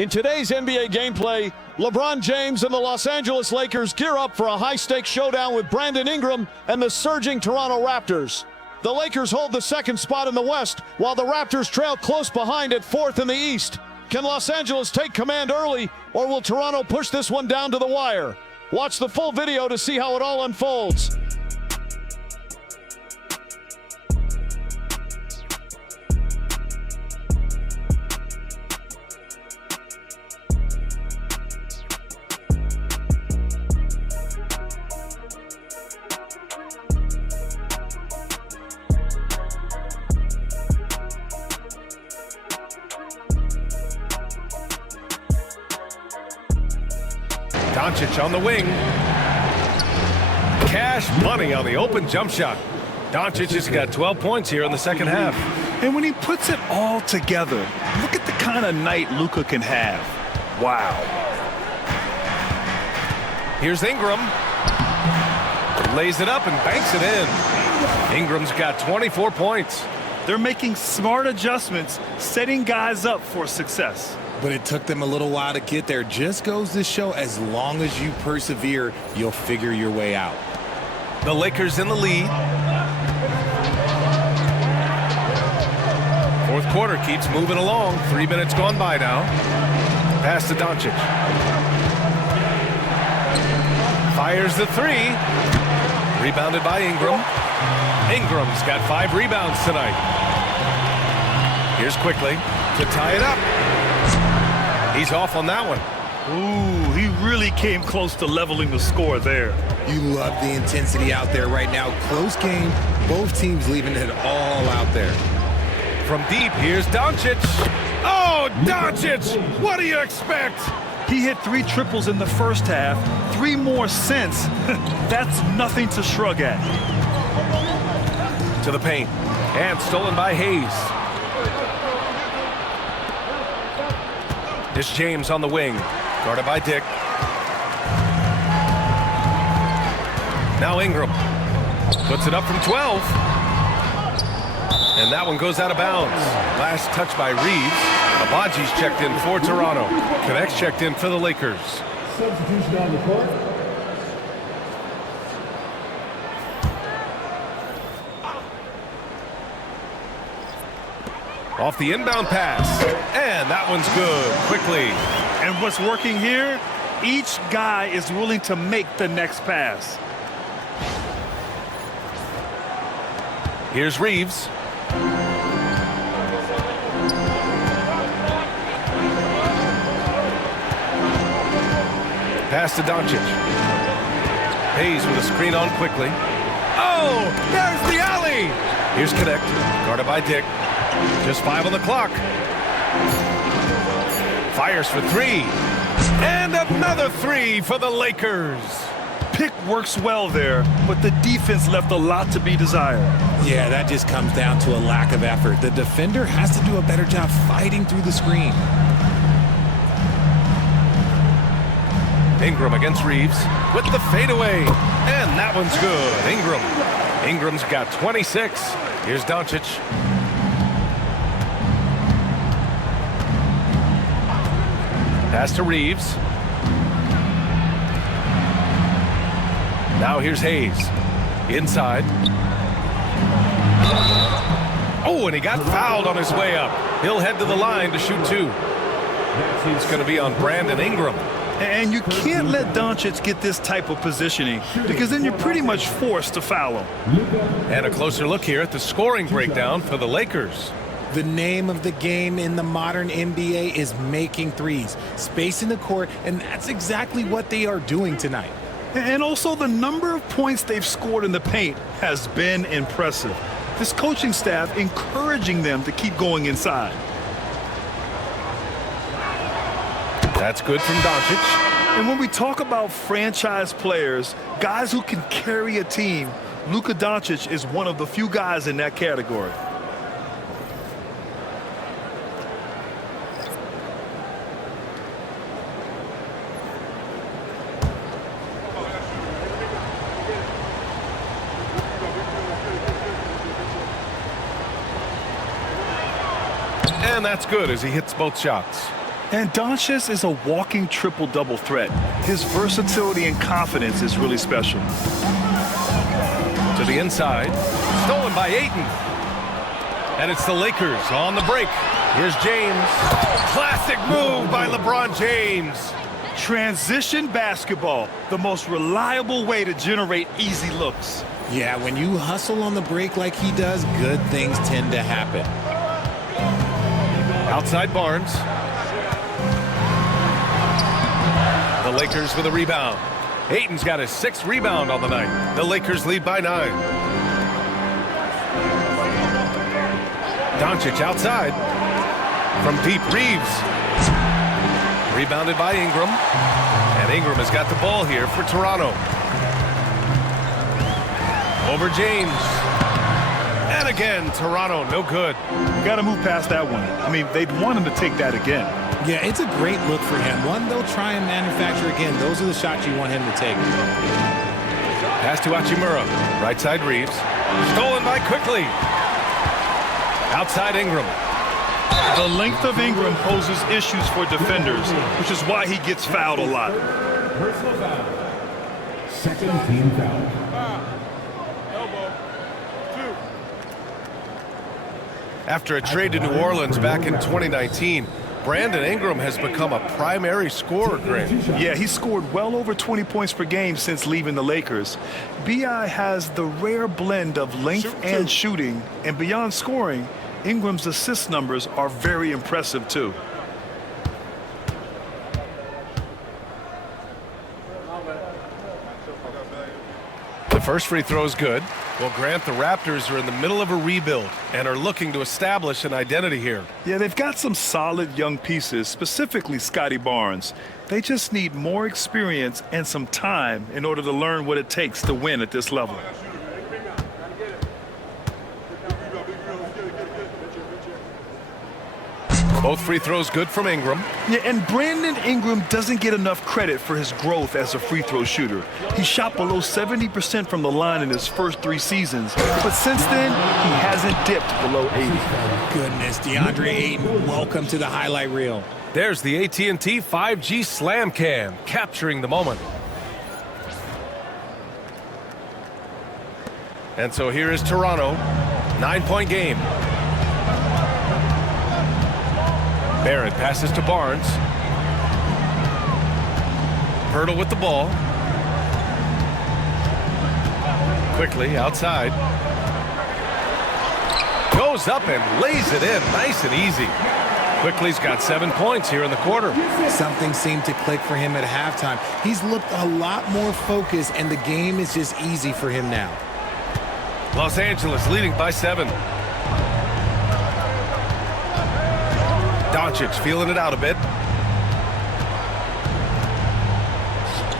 In today's NBA gameplay, LeBron James and the Los Angeles Lakers gear up for a high-stakes showdown with Brandon Ingram and the surging Toronto Raptors. The Lakers hold the second spot in the West, while the Raptors trail close behind at fourth in the East. Can Los Angeles take command early, or will Toronto push this one down to the wire? Watch the full video to see how it all unfolds. Doncic on the wing. Cash money on the open jump shot. Doncic has got 12 points here in the second half. And when he puts it all together, look at the kind of night Luka can have. Wow. Here's Ingram. Lays it up and banks it in. Ingram's got 24 points. They're making smart adjustments, setting guys up for success. But it took them a little while to get there. Just goes to show, as long as you persevere, you'll figure your way out. The Lakers in the lead. Fourth quarter keeps moving along. 3 minutes gone by now. Pass to Doncic. Fires the three. Rebounded by Ingram. Ingram's got 5 rebounds tonight. Here's Quickly to tie it up. He's off on that one. Ooh, he really came close to leveling the score there. You love the intensity out there right now. Close game. Both teams leaving it all out there. From deep, here's Doncic. Oh, Doncic! What do you expect? He hit 3 triples in the first half, 3 more since. That's nothing to shrug at. To the paint. And stolen by Hayes. This James on the wing. Guarded by Dick. Now Ingram. Puts it up from 12. And that one goes out of bounds. Last touch by Reeves. Abaji's checked in for Toronto. Connects checked in for the Lakers. Substitution on the court. Off the inbound pass. And that one's good. Quickly. And what's working here? Each guy is willing to make the next pass. Here's Reeves. Pass to Doncic. Hayes with a screen on Quickly. Oh, there's the alley. Here's Connect. Guarded by Dick. Just 5 on the clock. Fires for 3. And another 3 for the Lakers. Pick works well there, but the defense left a lot to be desired. Yeah, that just comes down to a lack of effort. The defender has to do a better job fighting through the screen. Ingram against Reeves with the fadeaway. And that one's good. Ingram's got 26. Here's Doncic. Pass to Reeves. Now here's Hayes. Inside. Oh, and he got fouled on his way up. He'll head to the line to shoot 2. It's going to be on Brandon Ingram. And you can't let Doncic get this type of positioning, because then you're pretty much forced to foul him. And a closer look here at the scoring breakdown for the Lakers. The name of the game in the modern NBA is making threes, spacing the court, and that's exactly what they are doing tonight. And also the number of points they've scored in the paint has been impressive. This coaching staff encouraging them to keep going inside. That's good from Doncic. And when we talk about franchise players, guys who can carry a team, Luka Doncic is one of the few guys in that category. And that's good as he hits both shots. And Doncic is a walking triple-double threat. His versatility and confidence is really special. To the inside, stolen by Ayton. And it's the Lakers on the break. Here's James. Classic move by LeBron James. Transition basketball, the most reliable way to generate easy looks. Yeah, when you hustle on the break like he does, good things tend to happen. Outside Barnes. The Lakers with a rebound. Ayton's got his 6th rebound on the night. The Lakers lead by 9. Doncic outside. From deep, Reeves. Rebounded by Ingram. And Ingram has got the ball here for Toronto. Over James. And again, Toronto, no good. You got to move past that one. I mean, they'd want him to take that again. Yeah, it's a great look for him. One they'll try and manufacture again. Those are the shots you want him to take. Pass to Hachimura. Right side Reeves. Stolen by Quickly. Outside Ingram. The length of Ingram poses issues for defenders, which is why he gets fouled a lot. Personal foul. Second team foul. After a trade to New Orleans back in 2019, Brandon Ingram has become a primary scorer, Grant. Yeah, he scored well over 20 points per game since leaving the Lakers. B.I. has the rare blend of length and shooting, and beyond scoring, Ingram's assist numbers are very impressive too. The first free throw is good. Well, Grant, the Raptors are in the middle of a rebuild and are looking to establish an identity here. Yeah, they've got some solid young pieces, specifically Scotty Barnes. They just need more experience and some time in order to learn what it takes to win at this level. Both free throws good from Ingram. Yeah, and Brandon Ingram doesn't get enough credit for his growth as a free throw shooter. He shot below 70% from the line in his first 3 seasons, but since then, he hasn't dipped below 80. Goodness, DeAndre Ayton, welcome to the highlight reel. There's the AT&T 5G Slam Cam, capturing the moment. And so here is Toronto, 9-point game. Barrett passes to Barnes. Pirtle with the ball. Quickly outside. Goes up and lays it in, nice and easy. Quickly's got 7 points here in the quarter. Something seemed to click for him at halftime. He's looked a lot more focused, and the game is just easy for him now. Los Angeles leading by 7. Doncic feeling it out a bit.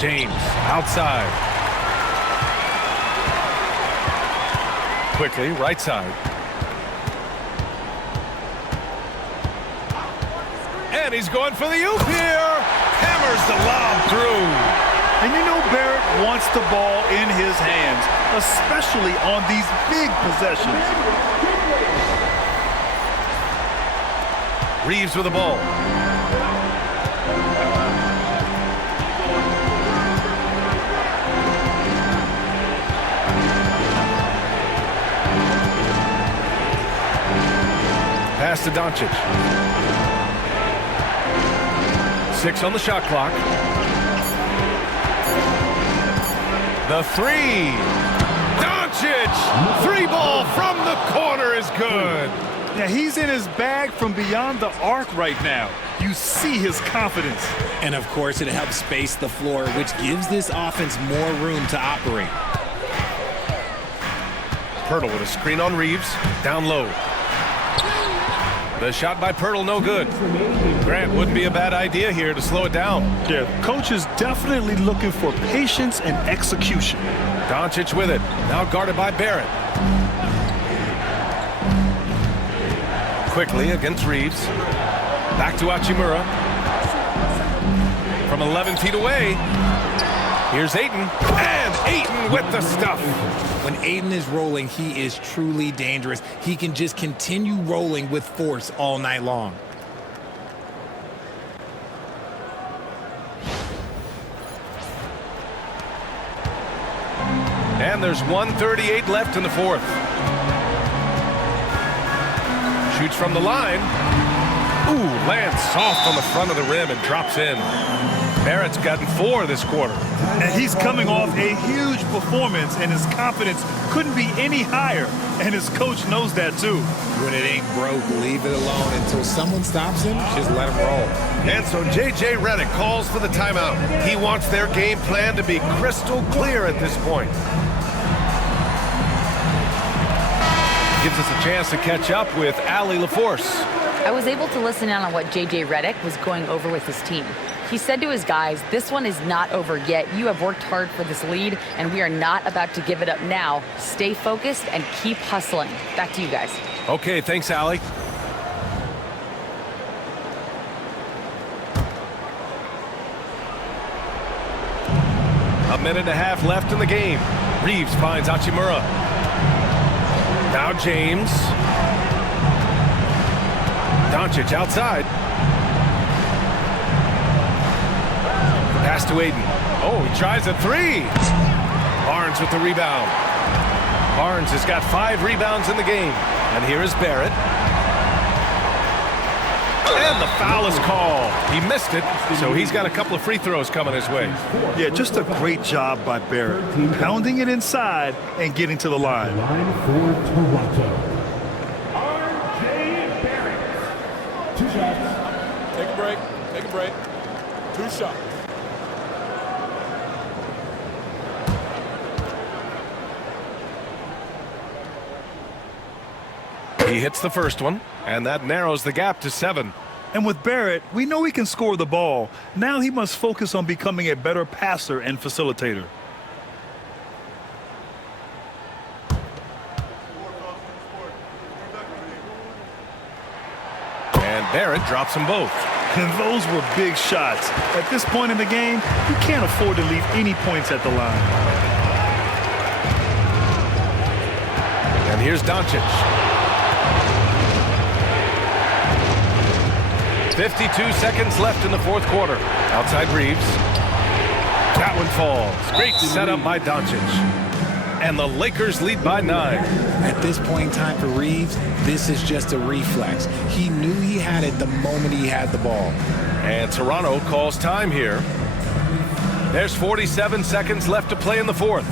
James outside. Quickly, right side. And he's going for the oop here. Hammers the lob through. And you know Barrett wants the ball in his hands, especially on these big possessions. Reeves with the ball. Pass to Doncic. 6 on the shot clock. The 3. Doncic! 3 ball from the corner is good. Yeah, he's in his bag from beyond the arc right now. You see his confidence. And of course, it helps space the floor, which gives this offense more room to operate. Pirtle with a screen on Reeves. Down low. The shot by Pirtle, no good. Grant, wouldn't be a bad idea here to slow it down. Yeah, coach is definitely looking for patience and execution. Doncic with it. Now guarded by Barrett. Quickly against Reeves. Back to Hachimura. From 11 feet away. Here's Ayton. And Ayton with the stuff. When Ayton is rolling, he is truly dangerous. He can just continue rolling with force all night long. And there's 1:38 left in the fourth. Shoots from the line. Ooh, lands soft on the front of the rim and drops in. Barrett's gotten 4 this quarter. And he's coming off a huge performance, and his confidence couldn't be any higher. And his coach knows that, too. When it ain't broke, leave it alone until someone stops him. Just let him roll. And so J.J. Redick calls for the timeout. He wants their game plan to be crystal clear at this point. Gives us a chance to catch up with Allie LaForce. I was able to listen in on what J.J. Redick was going over with his team. He said to his guys, this one is not over yet. You have worked hard for this lead, and we are not about to give it up now. Stay focused and keep hustling. Back to you guys. Okay, thanks, Allie. A minute and a half left in the game. Reeves finds Hachimura. Now James. Doncic outside. Pass to Aiden. Oh, he tries a 3. Barnes with the rebound. Barnes has got 5 rebounds in the game. And here is Barrett. And the foul is called. He missed it, so he's got a couple of free throws coming his way. Yeah, just a great job by Barrett. Pounding it inside and getting to the line. Line for Toronto. R.J. Barrett. 2 shots. Take a break. Take a break. 2 shots. He hits the first one, and that narrows the gap to 7. And with Barrett, we know he can score the ball. Now he must focus on becoming a better passer and facilitator. And Barrett drops them both. And those were big shots. At this point in the game, you can't afford to leave any points at the line. And here's Doncic. 52 seconds left in the fourth quarter. Outside Reeves. That one falls. Great setup by Doncic. And the Lakers lead by 9. At this point in time for Reeves, this is just a reflex. He knew he had it the moment he had the ball. And Toronto calls time here. There's 47 seconds left to play in the fourth.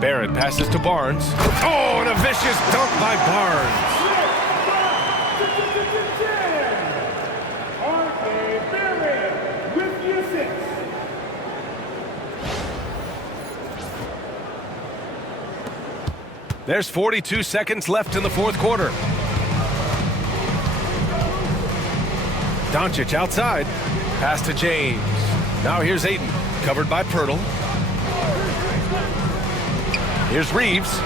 Barrett passes to Barnes. Oh, and a vicious dunk by Barnes. R.J. Barrett with the assist. There's 42 seconds left in the fourth quarter. Doncic outside. Pass to James. Now here's Aiden. Covered by Pirtle. Here's Reeves.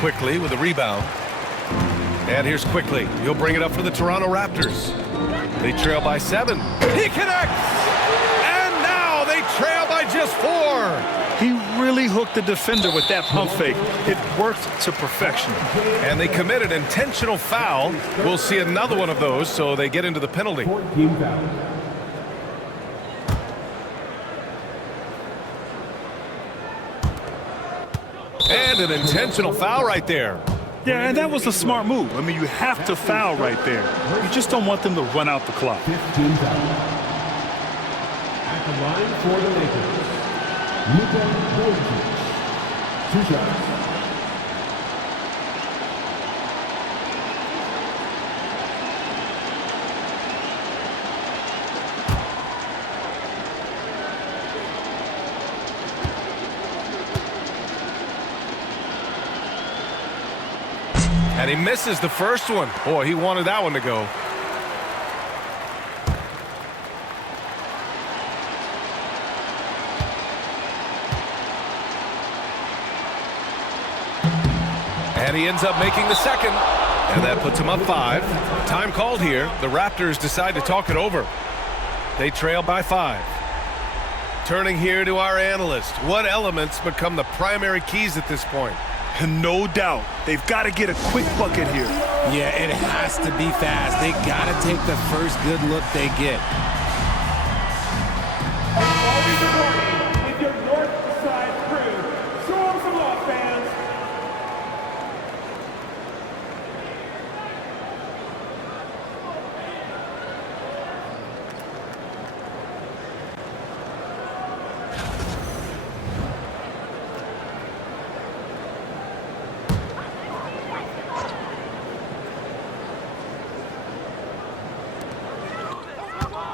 Quickly with a rebound. And here's Quickly. He'll bring it up for the Toronto Raptors. They trail by 7. He connects! And now they trail by just 4. He really hooked the defender with that pump fake. It worked to perfection. And they committed an intentional foul. We'll see another one of those, so they get into the penalty. 14 foul. And an intentional foul right there. Yeah, and that was a smart move. I mean, you have to foul right there. You just don't want them to run out the clock. 15 foul. At the line for the Lakers. Luka doncic. 2 shots. And he misses the first one. Boy, he wanted that one to go. And he ends up making the second. And that puts him up 5. Time called here. The Raptors decide to talk it over. They trail by 5. Turning here to our analyst. What elements become the primary keys at this point? And no doubt, they've got to get a quick bucket here. Yeah, it has to be fast. They got to take the first good look they get. With your north side crew, show them some love, fans.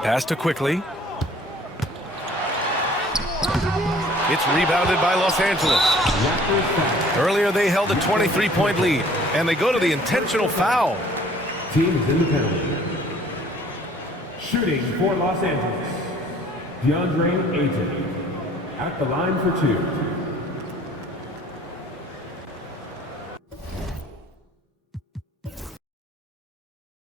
Pass to quickly. It's rebounded by Los Angeles. Earlier they held a 23-point lead, and they go to the intentional foul. Team is in the penalty. Shooting for Los Angeles, DeAndre Ayton at the line for 2.